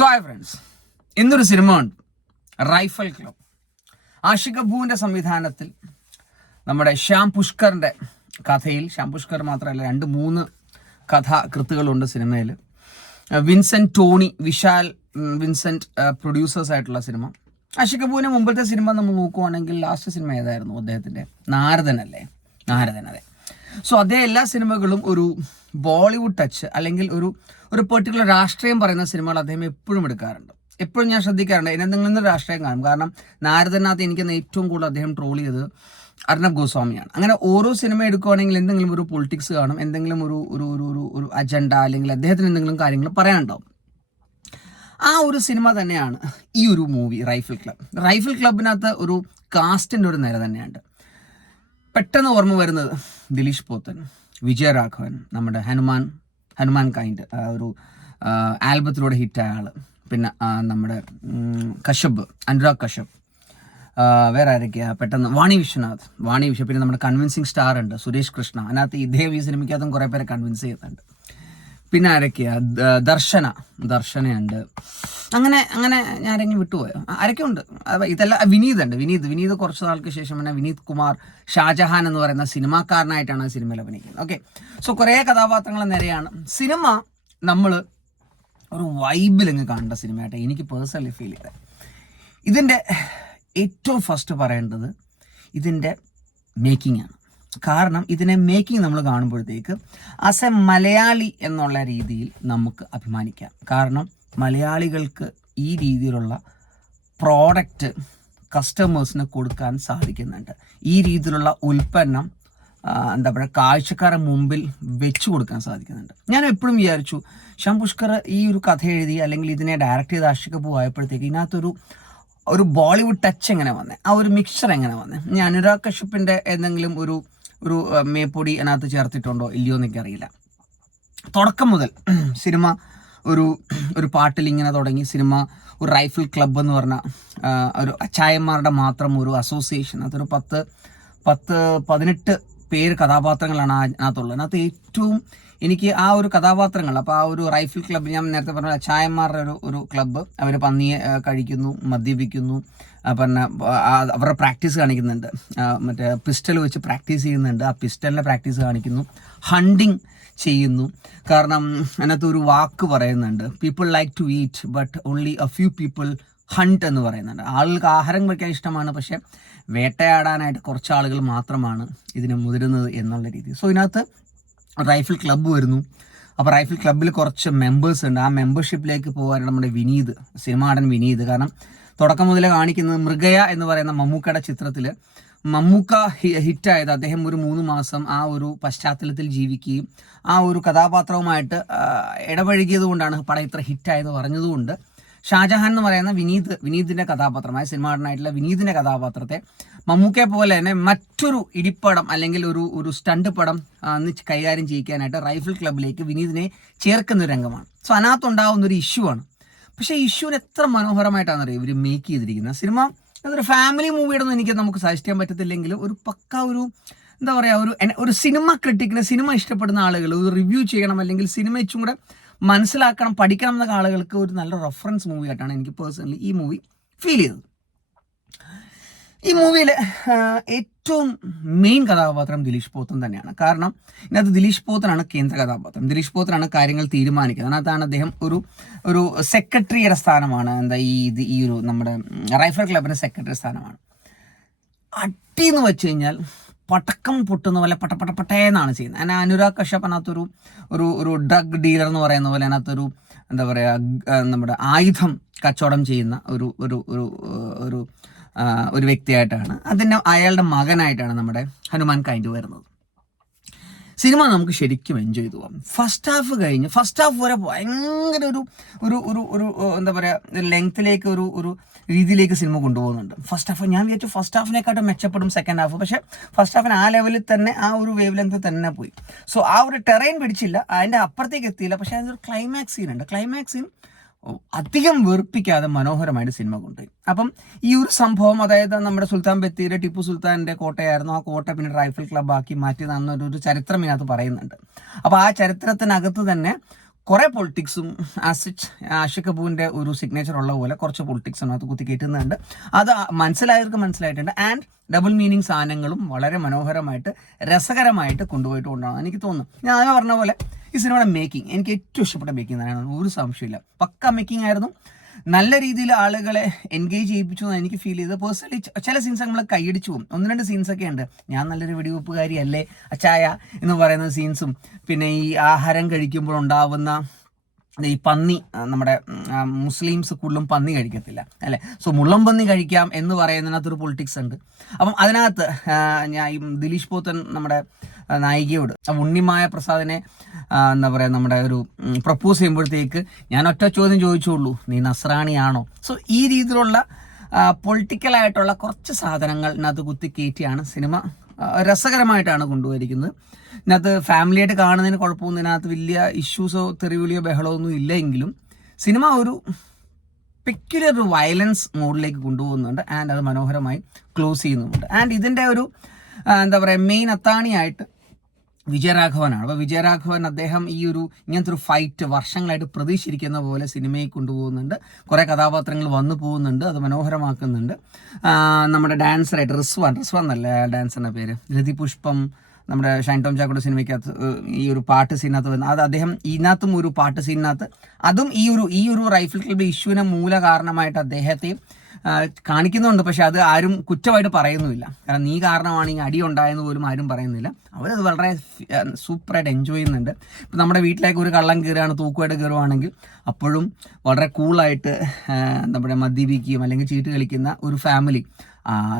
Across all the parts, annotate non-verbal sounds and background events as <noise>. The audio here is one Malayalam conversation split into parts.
സോ ഹൈ ഫ്രണ്ട്സ് ഇന്നൊരു സിനിമ ഉണ്ട് റൈഫൽ ക്ലബ് ആഷിഖ് അബുവിന്റെ സംവിധാനത്തിൽ നമ്മുടെ ശ്യാം പുഷ്കറിന്റെ കഥയിൽ ശ്യാം പുഷ്കർ മാത്രമല്ല രണ്ട് മൂന്ന് കഥാകൃത്തുകളുണ്ട് സിനിമയിൽ വിൻസെന്റ് ടോണി വിശാൽ വിൻസെന്റ് പ്രൊഡ്യൂസേഴ്സ് ആയിട്ടുള്ള സിനിമ. ആഷിഖ് അബുവിന്റെ മുമ്പത്തെ സിനിമ നമ്മൾ നോക്കുവാണെങ്കിൽ ലാസ്റ്റ് സിനിമ ഏതായിരുന്നു അദ്ദേഹത്തിന്റെ നാരദനല്ലേ നാരദൻ അതെ. സോ അതേ എല്ലാ സിനിമകളും ഒരു ബോളിവുഡ് ടച്ച് അല്ലെങ്കിൽ ഒരു ഒരു പെർട്ടിക്കുലർ രാഷ്ട്രീയം പറയുന്ന സിനിമകൾ അദ്ദേഹം എപ്പോഴും എടുക്കാറുണ്ട്. എപ്പോഴും ഞാൻ ശ്രദ്ധിക്കാറുണ്ട്. എന്തെങ്കിലും നിന്ന് രാഷ്ട്രീയം കാണും. കാരണം നാരദനകത്ത് എനിക്ക് ഏറ്റവും കൂടുതൽ അദ്ദേഹം ട്രോൾ ചെയ്ത് അർണബ് ഗോസ്വാമിയാണ്. അങ്ങനെ ഓരോ സിനിമ എടുക്കുവാണെങ്കിൽ എന്തെങ്കിലും ഒരു പൊളിറ്റിക്സ് കാണും. എന്തെങ്കിലും ഒരു ഒരു ഒരു ഒരു ഒരു അജണ്ട അല്ലെങ്കിൽ അദ്ദേഹത്തിന് എന്തെങ്കിലും കാര്യങ്ങൾ പറയാനുണ്ടാവും. ആ ഒരു സിനിമ തന്നെയാണ് ഈ ഒരു മൂവി റൈഫിൾ ക്ലബ് റൈഫിൾ ക്ലബിനകത്ത് ഒരു കാസ്റ്റിന്റെ ഒരു നിര തന്നെയുണ്ട്. പെട്ടെന്ന് ഓർമ്മ വരുന്നത് ദിലീഷ് പോത്തൻ വിജയരാഘവൻ നമ്മുടെ ഹനുമാൻ ഹനുമാൻ കൈൻഡ് ഒരു ആൽബത്തിലൂടെ ആയ ആൾ പിന്നെ നമ്മുടെ കശ്യപ് അനുരാഗ് കശ്യപ്. വേറെ ആരൊക്കെയാ? പെട്ടെന്ന് വാണി വിശ്വനാഥ്. വാണി വിശ്വ പിന്നെ നമ്മുടെ കൺവിൻസിങ് സ്റ്റാർ ഉണ്ട് സുരേഷ് കൃഷ്ണ. അതിനകത്ത് ഇദ്ദേഹം ഈ സിനിമയ്ക്കകത്തും കുറേ പേരെ കൺവിൻസ് ചെയ്യുന്നുണ്ട്. പിന്നെ ആരൊക്കെയാ ദർശന. ദർശനയുണ്ട്. അങ്ങനെ അങ്ങനെ ഞാൻ ആരെങ്കിലും വിട്ടുപോയോ ആരൊക്കെ ഉണ്ട് ഇതെല്ലാം വിനീത് ഉണ്ട് വിനീത് വിനീത് കുറച്ച് നാൾക്ക് ശേഷം പിന്നെ വിനീത് കുമാർ ഷാജഹാൻ എന്ന് പറയുന്ന സിനിമാക്കാരനായിട്ടാണ് ആ സിനിമയിൽ അഭിനയിക്കുന്നത്. ഓക്കെ. സോ കുറേ കഥാപാത്രങ്ങൾ നിരയാണ്. സിനിമ നമ്മൾ ഒരു വൈബിൽ അങ്ങ് കാണേണ്ട സിനിമയായിട്ട് എനിക്ക് പേഴ്സണലി ഫീൽ ചെയ്തത് ഇതിന്റെ ഏറ്റവും ഫസ്റ്റ് പറയേണ്ടത് ഇതിന്റെ മേക്കിംഗ് ആണ് കാരണം ഇതിനെ മേക്കിംഗ് നമ്മൾ കാണുമ്പോഴത്തേക്ക് ആസ് എ മലയാളി എന്നുള്ള രീതിയിൽ നമുക്ക് അഭിമാനിക്കാം. കാരണം മലയാളികൾക്ക് ഈ രീതിയിലുള്ള പ്രോഡക്റ്റ് കസ്റ്റമേഴ്സിന് കൊടുക്കാൻ സാധിക്കുന്നുണ്ട്. ഈ രീതിയിലുള്ള ഉൽപ്പന്നം എന്താ പറയുക കാഴ്ചക്കാരുടെ മുമ്പിൽ വെച്ചു കൊടുക്കാൻ സാധിക്കുന്നുണ്ട്. ഞാൻ എപ്പോഴും വിചാരിച്ചു ശ്യാം പുഷ്കർ ഈ ഒരു കഥ എഴുതി അല്ലെങ്കിൽ ഇതിനെ ഡയറക്റ്റ് ചെയ്ത് ആഷിക പോയപ്പോഴത്തേക്ക് ഇതിനകത്തൊരു ഒരു ബോളിവുഡ് ടച്ച് എങ്ങനെ വന്നേ? ആ ഒരു മിക്സർ എങ്ങനെ വന്നേ? ഞാൻ അനുരാഗ് കശ്യപ്പിന്റെ എന്തെങ്കിലും ഒരു ഒരു മേപ്പൊടി അതിനകത്ത് ചേർത്തിട്ടുണ്ടോ ഇല്ലയോ എന്ന് എനിക്കറിയില്ല. തുടക്കം മുതൽ <clears throat> സിനിമ ഒരു ഒരു പാട്ടിൽ ഇങ്ങനെ തുടങ്ങി. സിനിമ ഒരു റൈഫിൾ ക്ലബ്ബ് എന്ന് പറഞ്ഞ ഒരു അച്ചായന്മാരുടെ മാത്രം ഒരു അസോസിയേഷൻ. അതൊരു പത്ത് പത്ത് പതിനെട്ട് പേര് കഥാപാത്രങ്ങളാണ് അതിനകത്തുള്ളത്. അതിനകത്ത് ഏറ്റവും എനിക്ക് ആ ഒരു കഥാപാത്രങ്ങൾ അപ്പോൾ ആ ഒരു റൈഫിൾ ക്ലബ്ബ് ഞാൻ നേരത്തെ പറഞ്ഞ ചായന്മാരുടെ ഒരു ഒരു ക്ലബ്ബ് അവർ പന്നിയെ കഴിക്കുന്നു മദ്യപിക്കുന്നു പിന്നെ അവരുടെ പ്രാക്ടീസ് കാണിക്കുന്നുണ്ട്. മറ്റേ പിസ്റ്റൽ വെച്ച് പ്രാക്ടീസ് ചെയ്യുന്നുണ്ട്. ആ പിസ്റ്റലിന്റെ പ്രാക്ടീസ് കാണിക്കുന്നു. ഹണ്ടിങ് ചെയ്യുന്നു. കാരണം അതിനകത്ത് ഒരു വാക്ക് പറയുന്നുണ്ട്. People like to eat but only a few people hunt എന്ന് പറയുന്നുണ്ട്. ആളുകൾക്ക് ആഹാരം കഴിക്കാൻ ഇഷ്ടമാണ് പക്ഷെ വേട്ടയാടാനായിട്ട് കുറച്ച് ആളുകൾ മാത്രമാണ് ഇതിന് മുതിരുന്നത് എന്നുള്ള രീതി സോ ഇതിനകത്ത് റൈഫിൾ ക്ലബ്ബ് വരുന്നു. അപ്പോൾ റൈഫിൾ ക്ലബ്ബിൽ കുറച്ച് മെമ്പേഴ്സ് ഉണ്ട്. ആ മെമ്പർഷിപ്പിലേക്ക് പോകാനാണ് നമ്മുടെ വിനീത് സിനിമാടൻ വിനീത്. കാരണം തുടക്കം മുതലേ കാണിക്കുന്നത് മൃഗയ എന്ന് പറയുന്ന മമ്മൂക്കയുടെ ചിത്രത്തിൽ മമ്മൂക്ക ഹിറ്റായത് അദ്ദേഹം ഒരു മൂന്ന് മാസം ആ ഒരു പശ്ചാത്തലത്തിൽ ജീവിക്കുകയും ആ ഒരു കഥാപാത്രവുമായിട്ട് ഇടപഴകിയത് കൊണ്ടാണ് പടം ഇത്ര ഹിറ്റായത് പറഞ്ഞതുകൊണ്ട്. ഷാജഹാൻ എന്ന് പറയുന്ന വിനീത് വിനീതിന്റെ കഥാപാത്രമായ സിനിമാടനായിട്ടുള്ള വിനീതിന്റെ കഥാപാത്രത്തെ മമ്മൂക്കയെ പോലെ തന്നെ മറ്റൊരു ഇടിപ്പടം അല്ലെങ്കിൽ ഒരു ഒരു സ്റ്റണ്ട് പടം കൈകാര്യം ചെയ്യിക്കാനായിട്ട് റൈഫിൾ ക്ലബിലേക്ക് വിനീതിനെ ചേർക്കുന്ന ഒരു രംഗമാണ്. സോ അതിനകത്തുണ്ടാവുന്ന ഒരു ഇഷ്യൂ ആണ്. പക്ഷേ ഇഷ്യൂവിന് എത്ര മനോഹരമായിട്ടാണ് അറിയാം ഇവർ മേക്ക് ചെയ്തിരിക്കുന്നത് സിനിമ. അതൊരു ഫാമിലി മൂവിയുടെ എനിക്ക് നമുക്ക് സജസ്റ്റ് ചെയ്യാൻ പറ്റത്തില്ലെങ്കിലും ഒരു പക്ക ഒരു എന്താ പറയുക ഒരു ഒരു സിനിമ ക്രിട്ടിക്കിന് സിനിമ ഇഷ്ടപ്പെടുന്ന ആളുകൾ ഒരു റിവ്യൂ ചെയ്യണം അല്ലെങ്കിൽ സിനിമ ഇച്ചും കൂടെ മനസ്സിലാക്കണം പഠിക്കണം എന്ന ആളുകൾക്ക് ഒരു നല്ല റെഫറൻസ് മൂവി ആയിട്ടാണ് എനിക്ക് പേഴ്സണലി ഈ മൂവി ഫീൽ ചെയ്തത്. ഈ മൂവിയിൽ ഏറ്റവും മെയിൻ കഥാപാത്രം ദിലീഷ് പോത്തൻ തന്നെയാണ്. കാരണം ഇതിനകത്ത് ദിലീഷ് പോത്തനാണ് കേന്ദ്ര കഥാപാത്രം. ദിലീഷ് പോത്തനാണ് കാര്യങ്ങൾ തീരുമാനിക്കുന്നത് അതിനകത്താണ് അദ്ദേഹം ഒരു ഒരു സെക്രട്ടറിയുടെ സ്ഥാനമാണ്. എന്താ ഈ ഇത് ഈ ഒരു നമ്മുടെ റൈഫൽ റൈഫിൾ ക്ലബിന്റെ സെക്രട്ടറി സ്ഥാനമാണ്. അട്ടി എന്ന് വെച്ച് കഴിഞ്ഞാൽ പടക്കം പൊട്ടുന്ന പോലെ പട്ട പട്ട പട്ടേന്നാണ് ചെയ്യുന്നത്. അതിന് അനുരാഗ് കശ്യപ് അതിനകത്തൊരു ഒരു ഒരു ഡ്രഗ് ഡീലർ എന്ന് പറയുന്ന പോലെ അതിനകത്തൊരു എന്താ പറയുക നമ്മുടെ ആയുധം കച്ചവടം ചെയ്യുന്ന ഒരു ഒരു ഒരു ഒരു ഒരു വ്യക്തിയായിട്ടാണ്. അതിന്റെ അയാളുടെ മകനായിട്ടാണ് നമ്മുടെ ഹനുമാൻ കൈൻഡ് വരുന്നത്. സിനിമ നമുക്ക് ശരിക്കും എൻജോയ് ചെയ്തു പോകാം. ഫസ്റ്റ് ഹാഫ് കഴിഞ്ഞ് ഫസ്റ്റ് ഹാഫ് വരെ ഭയങ്കര ഒരു ഒരു ഒരു ഒരു എന്താ പറയുക ലെങ്ത്തിലേക്ക് ഒരു ഒരു രീതിയിലേക്ക് സിനിമ കൊണ്ടുപോകുന്നുണ്ട്. ഫസ്റ്റ് ഹാഫ് ഞാൻ വിചാരിച്ചു ഫസ്റ്റ് ഹാഫിനെക്കാട്ടും മെച്ചപ്പെടും സെക്കൻഡ് ഹാഫ് പക്ഷേ ഫസ്റ്റ് ഹാഫിന് ആ ലെവലിൽ തന്നെ ആ ഒരു വേവ് ലെങ്ത് തന്നെ പോയി. സോ ആ ഒരു ടെറൈൻ പിടിച്ചില്ല. അതിന്റെ അപ്പുറത്തേക്ക് എത്തിയില്ല. പക്ഷേ അതിന്റെ ഒരു ക്ലൈമാക്സ് സീൻ ഉണ്ട്. ക്ലൈമാക്സ് സീൻ അധികം വെറുപ്പിക്കാതെ മനോഹരമായിട്ട് സിനിമ കൊണ്ടുപോയി. അപ്പം ഈ ഒരു സംഭവം അതായത് നമ്മുടെ സുൽത്താൻ ബത്തേരി ടിപ്പു സുൽത്താന്റെ കോട്ടയായിരുന്നു. ആ കോട്ട പിന്നെ റൈഫിൾ ക്ലബ്ബാക്കി മാറ്റിയതാണെന്നൊരു ഒരു ചരിത്രം ഇതിനകത്ത് പറയുന്നുണ്ട്. അപ്പോൾ ആ ചരിത്രത്തിനകത്ത് തന്നെ കുറേ പൊളിറ്റിക്സും ആസിഡ് ആഷിക് കപൂറിന്റെ ഒരു സിഗ്നേച്ചർ ഉള്ള പോലെ കുറച്ച് പൊളിറ്റിക്സ് അത് കുത്തി കയറ്റുന്നുണ്ട്. അത് മനസ്സിലായവർക്ക് മനസ്സിലായിട്ടുണ്ട്. ആൻഡ് ഡബിൾ മീനിങ് സാധനങ്ങളും വളരെ മനോഹരമായിട്ട് രസകരമായിട്ട് കൊണ്ടുപോയിട്ട് കൊണ്ടാണ് എനിക്ക് തോന്നുന്നു ഞാൻ ആദ്യം പറഞ്ഞ പോലെ ഈ സിനിമയുടെ മേക്കിംഗ് എനിക്ക് ഏറ്റവും ഇഷ്ടപ്പെട്ട മേക്കിംഗ് തന്നെയാണ് ഒരു സംശയമില്ല പക്ക മേക്കിംഗ് ആയിരുന്നു. നല്ല രീതിയിൽ ആളുകളെ എൻഗേജ് ചെയ്യിപ്പിച്ചു എന്ന് എനിക്ക് ഫീൽ ചെയ്തത്. പേഴ്സണലി ചില സീൻസ് നമ്മൾ കൈയടിച്ചു പോകും. ഒന്ന് രണ്ട് സീൻസൊക്കെ ഉണ്ട്. ഞാൻ നല്ലൊരു വെടിവെപ്പുകാരി അല്ലേ അച്ചായ എന്ന് പറയുന്ന സീൻസും പിന്നെ ഈ ആഹാരം കഴിക്കുമ്പോൾ ഉണ്ടാവുന്ന ഈ പന്നി നമ്മുടെ മുസ്ലിംസ് കൂടുതലും പന്നി കഴിക്കത്തില്ല അല്ലേ? സോ മുള്ളം പന്നി കഴിക്കാം എന്ന് പറയുന്നതിനകത്തൊരു പൊളിറ്റിക്സ് ഉണ്ട്. അപ്പം അതിനകത്ത് ഞാൻ ദിലീഷ് പോത്തൻ നമ്മുടെ നായികയോട്. ഉണ്ണിമായ പ്രസാദിനെ എന്താ പറയുക നമ്മുടെ ഒരു പ്രപ്പോസ് ചെയ്യുമ്പോഴത്തേക്ക് ഞാൻ ഒറ്റ ചോദ്യം ചോദിച്ചുള്ളൂ. നീ നസ്രാണിയാണോ? സോ ഈ രീതിയിലുള്ള പൊളിറ്റിക്കലായിട്ടുള്ള കുറച്ച് സാധനങ്ങൾ ഇതിനകത്ത് കുത്തി കയറ്റിയാണ് സിനിമ രസകരമായിട്ടാണ് കൊണ്ടുപോയിരിക്കുന്നത് ഇതിനകത്ത് ഫാമിലിയായിട്ട് കാണുന്നതിന് കുഴപ്പമൊന്നും ഇതിനകത്ത് വലിയ ഇഷ്യൂസോ തെറിവിളിയോ ബഹളമോ ഒന്നും ഇല്ലെങ്കിലും സിനിമ ഒരു പെക്യുലർ ഒരു വയലൻസ് മോഡിലേക്ക് കൊണ്ടുപോകുന്നുണ്ട് ആൻഡ് അത് മനോഹരമായി ക്ലോസ് ചെയ്യുന്നുമുണ്ട്. ആൻഡ് ഇതിന്റെ ഒരു എന്താ പറയുക മെയിൻ അത്താണിയായിട്ട് വിജയരാഘവനാണ്. അപ്പോൾ വിജയരാഘവൻ അദ്ദേഹം ഈ ഒരു ഇങ്ങനത്തെ ഒരു ഫൈറ്റ് വർഷങ്ങളായിട്ട് പ്രതീക്ഷിച്ചിരിക്കുന്ന പോലെ സിനിമയിൽ കൊണ്ടുപോകുന്നുണ്ട്. കുറേ കഥാപാത്രങ്ങൾ വന്നു പോകുന്നുണ്ട്. അത് മനോഹരമാക്കുന്നുണ്ട്. നമ്മുടെ ഡാൻസറായിട്ട് റിസ്വാൻ. റിസ്വാൻ എന്നല്ല ഡാൻസറിന്റെ പേര്. ലതി പുഷ്പം നമ്മുടെ ഷൈൻ ടോം ചാക്കോയുടെ സിനിമയ്ക്കകത്ത് ഈ ഒരു പാട്ട് സീനകത്ത് വരുന്ന അത് അദ്ദേഹം ഇതിനകത്തും ഒരു പാട്ട് സീനകത്ത് അതും ഈ ഒരു ഈ ഒരു റൈഫിൾ ക്ലബ് ഇഷ്യൂവിന് മൂല കാരണമായിട്ട് അദ്ദേഹത്തെയും കാണിക്കുന്നുണ്ട് പക്ഷെ അത് ആരും കുറ്റമായിട്ട് പറയുന്നുമില്ല. കാരണം നീ കാരണമാണ് ഈ അടി ഉണ്ടായെന്ന് പോലും ആരും പറയുന്നില്ല. അവരത് വളരെ സൂപ്പറായിട്ട് എൻജോയ് ചെയ്യുന്നുണ്ട്. ഇപ്പം നമ്മുടെ വീട്ടിലേക്ക് ഒരു കള്ളം കയറുകയാണ് തൂക്കുമായിട്ട് കയറുവാണെങ്കിൽ അപ്പോഴും വളരെ കൂളായിട്ട് നമ്മുടെ മദ്യപിക്കുകയും അല്ലെങ്കിൽ ചീട്ട് കളിക്കുന്ന ഒരു ഫാമിലി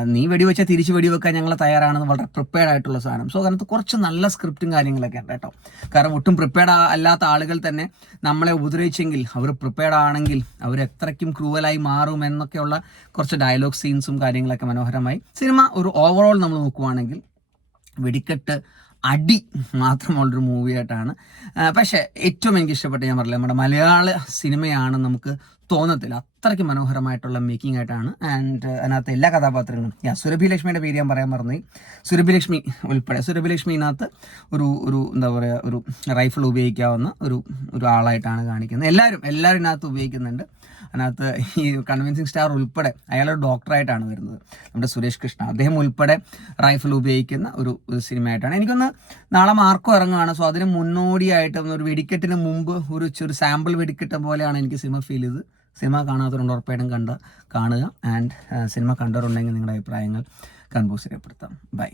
നീ വെടിവെച്ചാൽ തിരിച്ച് വെടിവെക്കാൻ ഞങ്ങൾ തയ്യാറാണെന്ന് വളരെ പ്രിപ്പയർഡ് ആയിട്ടുള്ള സാധനം. സോ അതിനകത്ത് കുറച്ച് നല്ല സ്ക്രിപ്റ്റും കാര്യങ്ങളൊക്കെ ഉണ്ട് കേട്ടോ. കാരണം ഒട്ടും പ്രിപ്പയർഡ് അല്ലാത്ത ആളുകൾ തന്നെ നമ്മളെ ഉപദ്രവിച്ചെങ്കിൽ അവർ പ്രിപ്പയർഡ് ആണെങ്കിൽ അവർ എത്രയ്ക്കും ക്രൂവലായി മാറും എന്നൊക്കെയുള്ള കുറച്ച് ഡയലോഗ് സീൻസും കാര്യങ്ങളൊക്കെ മനോഹരമായി. സിനിമ ഒരു ഓവറോൾ നമ്മൾ നോക്കുവാണെങ്കിൽ വെടിക്കെട്ട് അടി മാത്രമുള്ളൊരു മൂവിയായിട്ടാണ് പക്ഷേ ഏറ്റവും എനിക്ക് ഇഷ്ടപ്പെട്ട ഞാൻ പറഞ്ഞില്ല നമ്മുടെ മലയാള സിനിമയാണ് നമുക്ക് തോന്നത്തില്ല. അത്രയ്ക്ക് മനോഹരമായിട്ടുള്ള മേക്കിംഗ് ആയിട്ടാണ്. ആൻഡ് അതിനകത്ത് എല്ലാ കഥാപാത്രങ്ങളും യാ സുരഭി ലക്ഷ്മിയുടെ പേര് ഞാൻ പറയാൻ മറന്നു സുരഭി ലക്ഷ്മി ഉൾപ്പെടെ. സുരഭി ലക്ഷ്മിനകത്ത് ഒരു ഒരു എന്താ പറയുക ഒരു റൈഫിൾ ഉപയോഗിക്കാവുന്ന ഒരു ഒരു ആളായിട്ടാണ് കാണിക്കുന്നത്. എല്ലാവരും എല്ലാവരും ഇതിനകത്ത് ഉപയോഗിക്കുന്നുണ്ട്. അതിനകത്ത് ഈ കൺവിൻസിങ് സ്റ്റാർ ഉൾപ്പെടെ അയാളൊരു ഡോക്ടറായിട്ടാണ് വരുന്നത്. നമ്മുടെ സുരേഷ് കൃഷ്ണ. അദ്ദേഹം ഉൾപ്പെടെ റൈഫിൾ ഉപയോഗിക്കുന്ന ഒരു ഒരു സിനിമയായിട്ടാണ്. എനിക്കൊന്ന് നാളെ മാർക്കോ ഇറങ്ങുകയാണ് സോ അതിന് മുന്നോടിയായിട്ട് ഒരു വെടിക്കെട്ടിന് മുമ്പ് ഒരു ചെറു സാമ്പിൾ വെടിക്കെട്ട പോലെയാണ് എനിക്ക് സിനിമ ഫീൽ ചെയ്തത്. സിനിമ കാണാത്തവരുണ്ട് ഉറപ്പായിട്ടും കണ്ട കാണുക. ആൻഡ് സിനിമ കണ്ടവരുണ്ടെങ്കിൽ നിങ്ങളുടെ അഭിപ്രായങ്ങൾ കൺപോസ് രേഖപ്പെടുത്താം. ബൈ